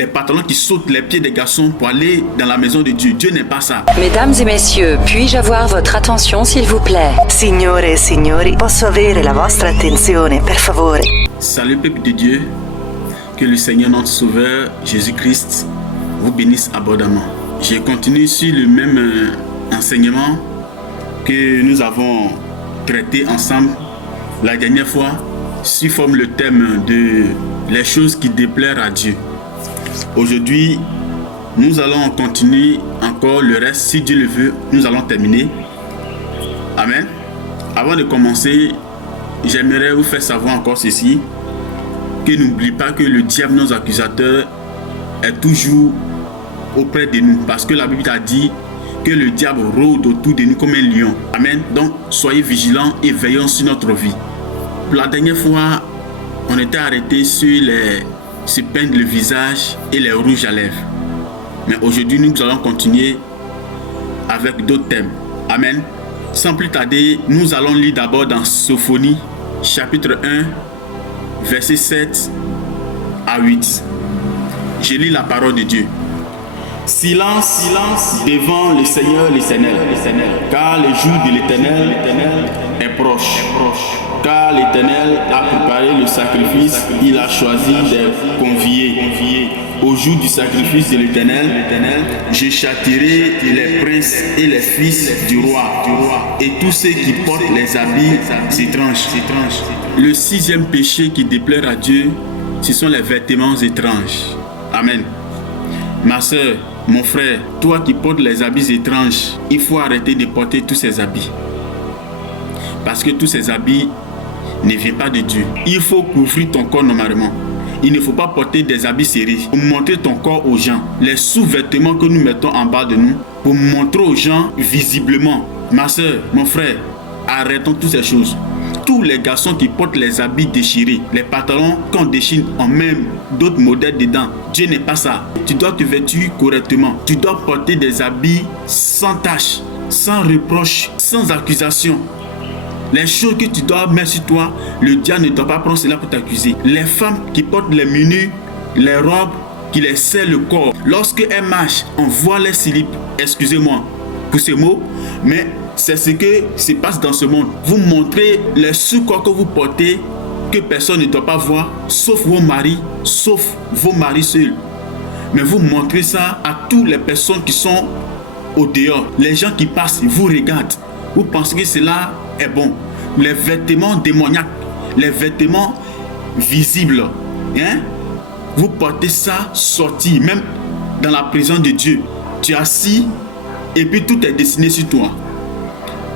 les pantalons qui sautent les pieds des garçons pour aller dans la maison de Dieu. Dieu n'est pas ça. Mesdames et messieurs, puis-je avoir votre attention s'il vous plaît? Signore e signori, posso avere la vostra attenzione, per favore? Salut peuple de Dieu, que le Seigneur notre Sauveur, Jésus-Christ, vous bénisse abondamment. Je continue sur le même enseignement que nous avons traité ensemble la dernière fois, sous forme le thème de les choses qui déplairent à Dieu. Aujourd'hui, nous allons continuer encore le reste. Si Dieu le veut, nous allons terminer. Amen. Avant de commencer, j'aimerais vous faire savoir encore ceci, que n'oubliez pas que le diable, nos accusateurs, est toujours auprès de nous, parce que la Bible a dit que le diable rôde autour de nous comme un lion. Amen. Donc, soyez vigilants et veillons sur notre vie. Pour la dernière fois, on était arrêté sur se peindre le visage et les rouges à lèvres. Mais aujourd'hui, nous allons continuer avec d'autres thèmes. Amen. Sans plus tarder, nous allons lire d'abord dans Sophonie, chapitre 1, versets 7 à 8. Je lis la parole de Dieu. Silence, silence devant le Seigneur l'Éternel, car le jour de l'Éternel est proche. Car l'Éternel a préparé le sacrifice, il a choisi des conviés. Au jour du sacrifice de l'Éternel, je châtierai les princes et les fils du roi, et tous ceux qui portent les habits étranges. Le sixième péché qui déplaire à Dieu, ce sont les vêtements étranges. Amen. Ma soeur, mon frère, toi qui portes les habits étranges, il faut arrêter de porter tous ces habits. Parce que tous ces habits ne viennent pas de Dieu. Il faut couvrir ton corps normalement. Il ne faut pas porter des habits serrés pour montrer ton corps aux gens. Les sous-vêtements que nous mettons en bas de nous pour montrer aux gens visiblement. Ma soeur, mon frère, arrêtons toutes ces choses. Tous les garçons qui portent les habits déchirés, les pantalons qu'on déchire en même d'autres modèles dedans, Dieu n'est pas ça. Tu dois te vêtir correctement. Tu dois porter des habits sans tache, sans reproche, sans accusation. Les choses que tu dois mettre sur toi, le diable ne doit pas prendre cela pour t'accuser. Les femmes qui portent les menus, les robes qui les serrent le corps, lorsqu'elles marchent, on voit les slips. Excusez-moi pour ces mots, mais c'est ce que se passe dans ce monde. Vous montrez les sous-corps que vous portez, que personne ne doit pas voir, sauf vos maris seuls. Mais vous montrez ça à toutes les personnes qui sont au dehors. Les gens qui passent, vous regardent. Vous pensez que cela est bon. Les vêtements démoniaques, les vêtements visibles, vous portez ça sorti, même dans la présence de Dieu. Tu es assis et puis tout est dessiné sur toi.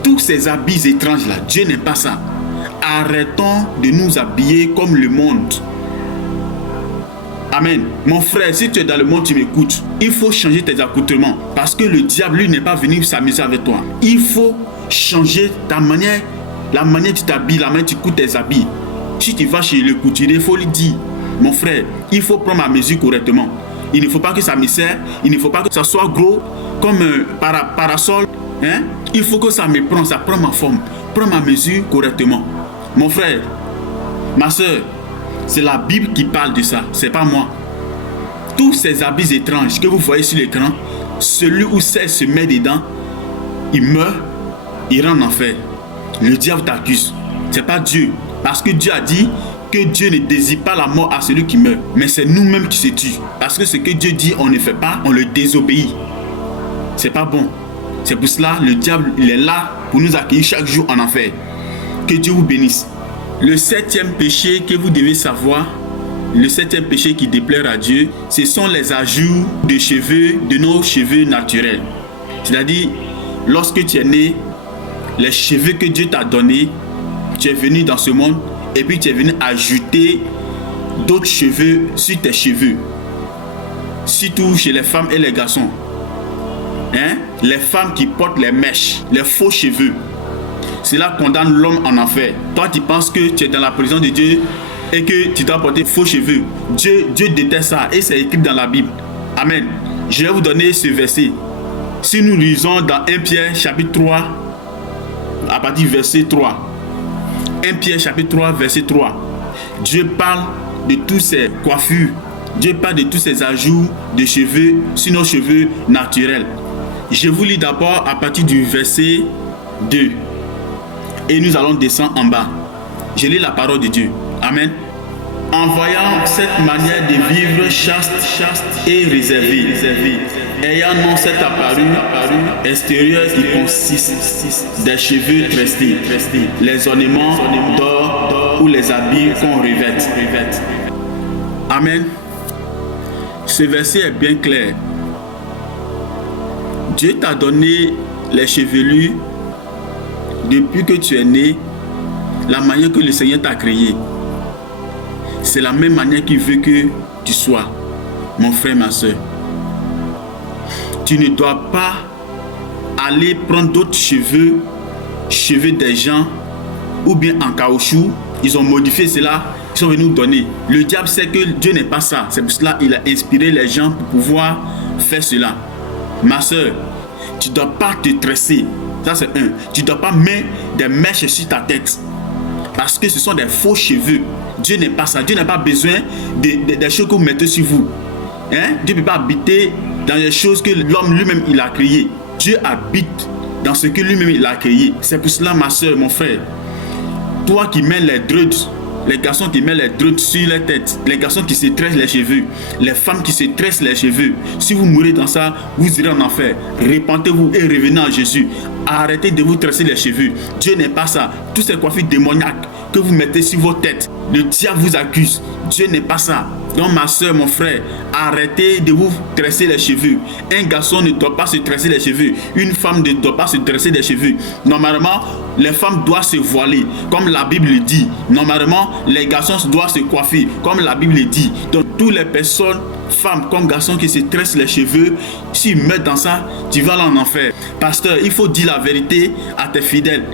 Tous ces habits étranges là, Dieu n'aime pas ça. Arrêtons de nous habiller comme le monde. Amen. Mon frère, si tu es dans le monde, tu m'écoutes. Il faut changer tes accoutrements. Parce que le diable, lui, n'est pas venu s'amuser avec toi. Il faut changer ta manière, la manière dont tu t'habilles, la manière dont tu coutes tes habits. Si tu vas chez le couturier, il faut lui dire, mon frère, il faut prendre ma mesure correctement. Il ne faut pas que ça me serre, il ne faut pas que ça soit gros comme un parasol. Il faut que ça me prenne, ça prend ma forme. Prends ma mesure correctement. Mon frère, ma soeur, c'est la Bible qui parle de ça, c'est pas moi. Tous ces habits étranges que vous voyez sur l'écran, celui ou celle se met dedans, il meurt, il rentre en enfer. Le diable t'accuse. C'est pas Dieu. Parce que Dieu a dit que Dieu ne désire pas la mort à celui qui meurt. Mais c'est nous-mêmes qui se tuent. Parce que ce que Dieu dit, on ne fait pas, on le désobéit. C'est pas bon. C'est pour cela le diable, il est là pour nous accueillir chaque jour en enfer. Que Dieu vous bénisse. Le septième péché que vous devez savoir, le septième péché qui déplaire à Dieu, ce sont les ajouts de cheveux, de nos cheveux naturels. C'est-à-dire, lorsque tu es né, les cheveux que Dieu t'a donnés, tu es venu dans ce monde et puis tu es venu ajouter d'autres cheveux sur tes cheveux. Surtout chez les femmes et les garçons. Les femmes qui portent les mèches, les faux cheveux. Cela condamne l'homme en enfer. Toi, tu penses que tu es dans la présence de Dieu et que tu dois porter faux cheveux. Dieu déteste ça et c'est écrit dans la Bible. Amen. Je vais vous donner ce verset. Si nous lisons dans 1 Pierre chapitre 3, à partir du verset 3. 1 Pierre chapitre 3, verset 3. Dieu parle de toutes ces coiffures Dieu parle de tous ces ajouts de cheveux sur nos cheveux naturels. Je vous lis d'abord à partir du verset 2. Et nous allons descendre en bas. Je lis la parole de Dieu. Amen. En voyant cette manière de vivre chaste et réservée, ayant non cette apparue extérieure qui consiste des cheveux tressés, les ornements d'or ou les habits qu'on revête. Amen. Ce verset est bien clair. Dieu t'a donné les chevelures depuis que tu es né, la manière que le Seigneur t'a créé. C'est la même manière qu'il veut que tu sois, mon frère, ma soeur. Tu ne dois pas aller prendre d'autres cheveux des gens, ou bien en caoutchouc. Ils ont modifié cela, ils sont venus nous donner. Le diable sait que Dieu n'est pas ça. C'est pour cela qu'il a inspiré les gens pour pouvoir faire cela. Ma soeur, tu ne dois pas te tresser. Ça c'est un. Tu ne dois pas mettre des mèches sur ta tête. Parce que ce sont des faux cheveux. Dieu n'est pas ça. Dieu n'a pas besoin des choses que vous mettez sur vous. Hein? Dieu ne peut pas habiter dans les choses que l'homme lui-même il a créées. Dieu habite dans ce que lui-même il a créé. C'est pour cela, ma soeur, mon frère, toi qui mets les drugs, les garçons qui mettent les drugs sur la tête, les garçons qui se tressent les cheveux, les femmes qui se tressent les cheveux, si vous mourrez dans ça, vous irez en enfer. Repentez-vous et revenez à Jésus. Arrêtez de vous tresser les cheveux. Dieu n'est pas ça. Toutes ces coiffures démoniaques que vous mettez sur vos têtes, le diable vous accuse. Dieu n'est pas ça. Donc ma soeur, mon frère, arrêtez de vous tresser les cheveux. Un garçon ne doit pas se tresser les cheveux. Une femme ne doit pas se tresser les cheveux. Normalement, les femmes doivent se voiler, comme la Bible le dit. Normalement, les garçons doivent se coiffer, comme la Bible le dit. Donc toutes les personnes, femmes comme garçons qui se tressent les cheveux, s'ils meurent dans ça, tu vas aller en enfer. Pasteur, il faut dire la vérité à tes fidèles.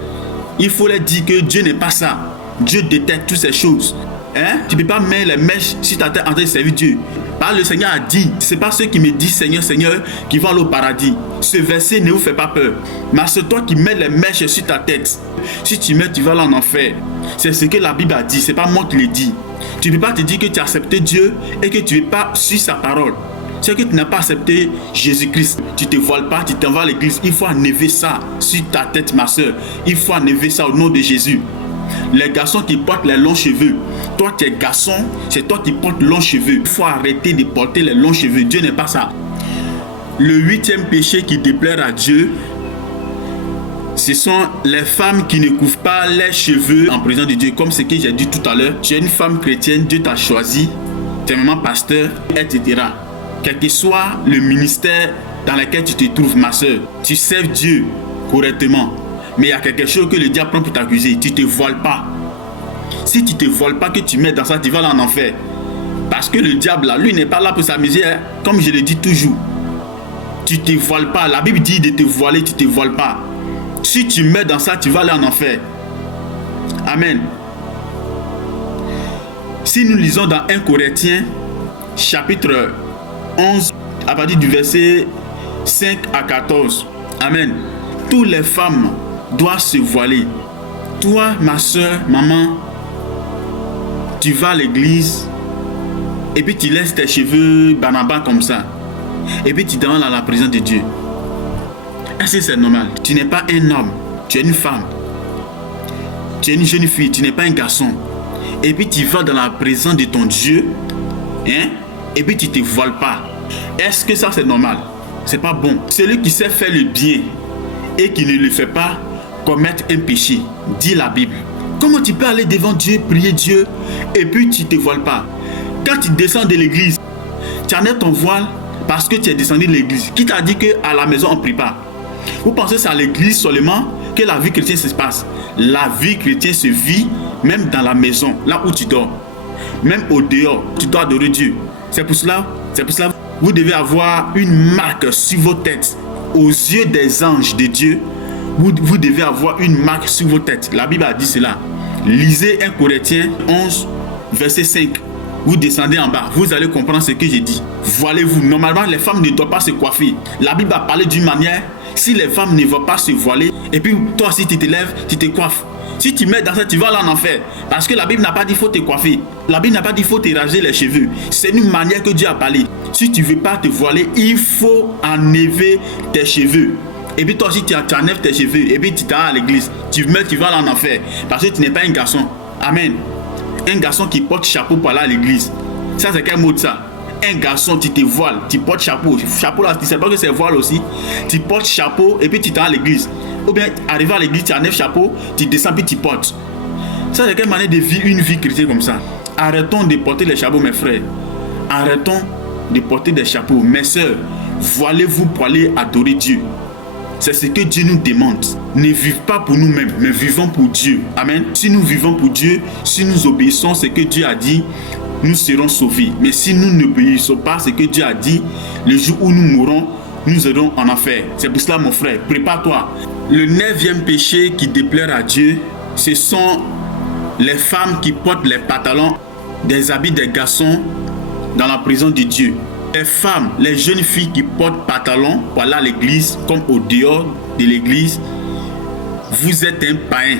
Il faut leur dire que Dieu n'est pas ça. Dieu déteste toutes ces choses. Hein? Tu ne peux pas mettre les mèches si tu es en train de servir Dieu. Parce que le Seigneur a dit, ce n'est pas ceux qui me disent Seigneur, Seigneur, qui vont aller au paradis. Ce verset ne vous fait pas peur. Mais c'est toi qui mets les mèches sur ta tête. Si tu mets, tu vas aller en enfer. C'est ce que la Bible a dit, ce n'est pas moi qui le dis. Tu ne peux pas te dire que tu as accepté Dieu et que tu ne veux pas suivre sa parole. C'est que tu n'as pas accepté Jésus-Christ. Tu ne te voiles pas, tu t'en vas à l'église. Il faut enlever ça sur ta tête, ma soeur. Il faut enlever ça au nom de Jésus. Les garçons qui portent les longs cheveux, toi tu es garçon, c'est toi qui portes longs cheveux. Il faut arrêter de porter les longs cheveux. Dieu n'est pas ça. Le 8e péché qui déplaire à Dieu, ce sont les femmes qui ne couvrent pas les cheveux en présence de Dieu. Comme ce que j'ai dit tout à l'heure, tu es une femme chrétienne, Dieu t'a choisi, tu es maman pasteur, etc. Quel que soit le ministère dans lequel tu te trouves, ma soeur, tu sers Dieu correctement. Mais il y a quelque chose que le diable prend pour t'accuser. Tu ne te voiles pas. Si tu ne te voiles pas, que tu mets dans ça, tu vas aller en enfer. Parce que le diable, là, lui, n'est pas là pour s'amuser, hein, comme je le dis toujours. Tu ne te voiles pas. La Bible dit de te voiler, tu ne te voiles pas. Si tu mets dans ça, tu vas aller en enfer. Amen. Si nous lisons dans 1 Corinthiens, chapitre 11, à partir du verset 5 à 14. Amen. Toutes les femmes doivent se voiler. Toi, ma soeur, maman, tu vas à l'église et puis tu laisses tes cheveux banaba comme ça. Et puis tu demandes à la présence de Dieu. Est-ce que c'est normal? Tu n'es pas un homme, tu es une femme. Tu es une jeune fille, tu n'es pas un garçon. Et puis tu vas dans la présence de ton Dieu, hein? Et puis tu ne te voiles pas. Est-ce que ça c'est normal? C'est pas bon. Celui qui sait faire le bien et qui ne le fait pas commettre un péché, dit la Bible. Comment tu peux aller devant Dieu, prier Dieu et puis tu ne te voiles pas? Quand tu descends de l'église, tu enlèves ton voile parce que tu es descendu de l'église. Qui t'a dit qu'à la maison on ne prie pas? Vous pensez que c'est à l'église seulement que la vie chrétienne se passe? La vie chrétienne se vit même dans la maison, là où tu dors. Même au dehors, tu dois adorer Dieu. C'est pour cela, vous devez avoir une marque sur vos têtes. Aux yeux des anges de Dieu, vous devez avoir une marque sur vos têtes. La Bible a dit cela. Lisez 1 Corinthiens 11, verset 5. Vous descendez en bas, vous allez comprendre ce que j'ai dit. Voilez-vous. Normalement, les femmes ne doivent pas se coiffer. La Bible a parlé d'une manière, si les femmes ne vont pas se voiler, et puis toi aussi tu te lèves, tu te coiffes. Si tu mets dans ça, tu vas aller en enfer. Parce que la Bible n'a pas dit qu'il faut te coiffer. La Bible n'a pas dit qu'il faut te raser les cheveux. C'est une manière que Dieu a parlé. Si tu ne veux pas te voiler, il faut enlever tes cheveux. Et puis toi aussi, tu enlèves tes cheveux. Et puis tu t'en vas à l'église. Tu vas aller en enfer. Parce que tu n'es pas un garçon. Amen. Un garçon qui porte chapeau pour aller à l'église. Ça, c'est quel mot de ça? Un garçon, tu te voiles, tu portes chapeau. Chapeau là, tu ne sais pas que c'est voile aussi. Tu portes chapeau et puis tu t'en vas à l'église. Ou bien, arrivé à l'église, tu enlèves chapeau, tu descends puis tu portes. Ça, c'est quelle manière de vivre une vie chrétienne comme ça? Arrêtons de porter les chapeaux, mes frères. Arrêtons de porter des chapeaux. Mes sœurs, voilez-vous pour aller adorer Dieu. C'est ce que Dieu nous demande. Ne vivons pas pour nous-mêmes, mais vivons pour Dieu. Amen. Si nous vivons pour Dieu, si nous obéissons ce que Dieu a dit, nous serons sauvés. Mais si nous n'obéissons pas ce que Dieu a dit, le jour où nous mourrons, nous irons en enfer. C'est pour cela, mon frère, prépare-toi. Le 9e péché qui déplaire à Dieu, ce sont les femmes qui portent les pantalons des habits des garçons dans la prison de Dieu. Les femmes, les jeunes filles qui portent pantalons pour aller à l'église, comme au dehors de l'église, vous êtes un païen.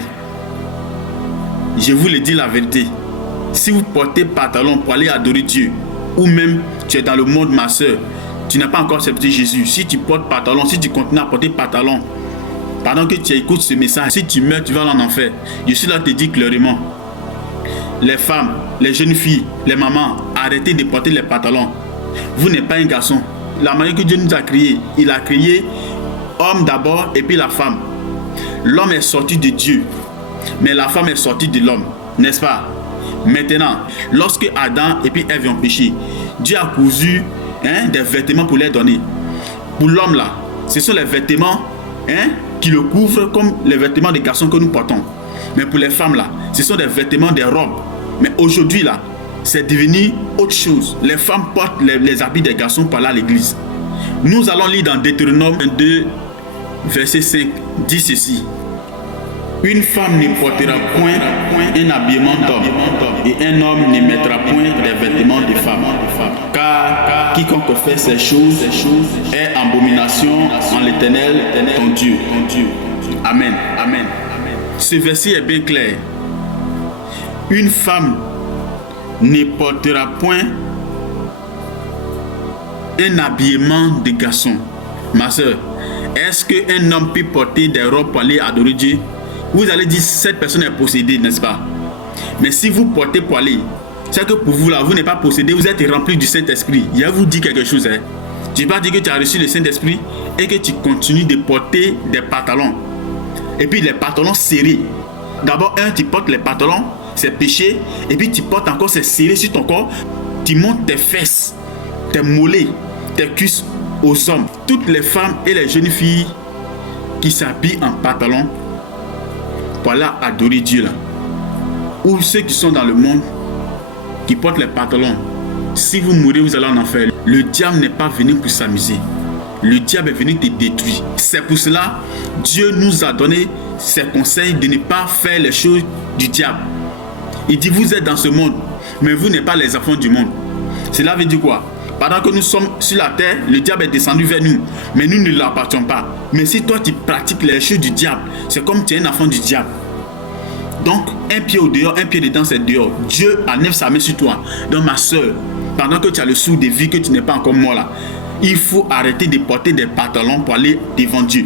Je vous le dis la vérité. Si vous portez pantalon pour aller adorer Dieu, ou même tu es dans le monde, ma soeur, tu n'as pas encore accepté Jésus. Si tu portes pantalon, si tu continues à porter pantalon, pendant que tu écoutes ce message, si tu meurs, tu vas aller en enfer. Je suis là te dire clairement. Les femmes, les jeunes filles, les mamans, arrêtez de porter les pantalons. Vous n'êtes pas un garçon. La manière que Dieu nous a créé, il a créé homme d'abord et puis la femme. L'homme est sorti de Dieu, mais la femme est sortie de l'homme, n'est-ce pas? Maintenant, lorsque Adam et puis Ève ont péché, Dieu a cousu des vêtements pour les donner. Pour l'homme là, ce sont les vêtements qui le couvrent comme les vêtements des garçons que nous portons. Mais pour les femmes là, ce sont des vêtements, des robes. Mais aujourd'hui là, c'est devenu autre chose. Les femmes portent les habits des garçons pour aller à l'église. Nous allons lire dans Deutéronome 22, verset 5, dit ceci. Une femme ne portera point un habillement d'homme, et un homme ne mettra point des vêtements de femme. Car quiconque fait ces choses est abomination en l'Éternel, ton Dieu. Amen. Amen. Ce verset est bien clair. Une femme ne portera point un habillement de garçon. Ma soeur, est-ce qu'un homme peut porter des robes pour aller adorer Dieu? Vous allez dire cette personne est possédée, n'est-ce pas? Mais si vous portez pour aller, c'est que pour vous là, vous n'êtes pas possédé, vous êtes rempli du Saint-Esprit. Je vais vous dire quelque chose. Je ne vais pas dire que tu as reçu le Saint-Esprit et que tu continues de porter des pantalons. Et puis les pantalons serrés. D'abord, tu portes les pantalons, c'est péché. Et puis tu portes encore, c'est serré sur ton corps. Tu montes tes fesses, tes mollets, tes cuisses aux hommes. Toutes les femmes et les jeunes filles qui s'habillent en pantalon pour aller adorer Dieu là. Ou ceux qui sont dans le monde qui portent les pantalons. Si vous mourrez, vous allez en enfer. Le diable n'est pas venu pour s'amuser. Le diable est venu te détruire. C'est pour cela Dieu nous a donné ses conseils de ne pas faire les choses du diable. Il dit vous êtes dans ce monde, mais vous n'êtes pas les enfants du monde. Cela veut dire quoi? Pendant que nous sommes sur la terre, le diable est descendu vers nous, mais nous ne l'appartenons pas. Mais si toi tu pratiques les choses du diable, c'est comme tu es un enfant du diable. Donc, un pied au dehors, un pied dedans, c'est dehors. Dieu enlève sa main sur toi. Donc, ma soeur, pendant que tu as le souffle de vie, que tu n'es pas encore mort là, il faut arrêter de porter des pantalons pour aller devant Dieu.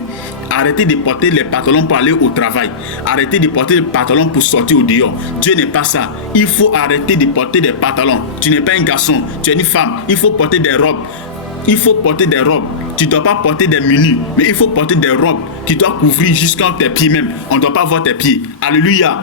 Arrêtez de porter les pantalons pour aller au travail. Arrêtez de porter les pantalons pour sortir au dehors. Dieu n'est pas ça. Il faut arrêter de porter des pantalons. Tu n'es pas un garçon, tu es une femme. Il faut porter des robes. Il faut porter des robes. Tu ne dois pas porter des menus, mais il faut porter des robes qui doivent couvrir jusqu'à tes pieds même. On ne doit pas voir tes pieds. Alléluia.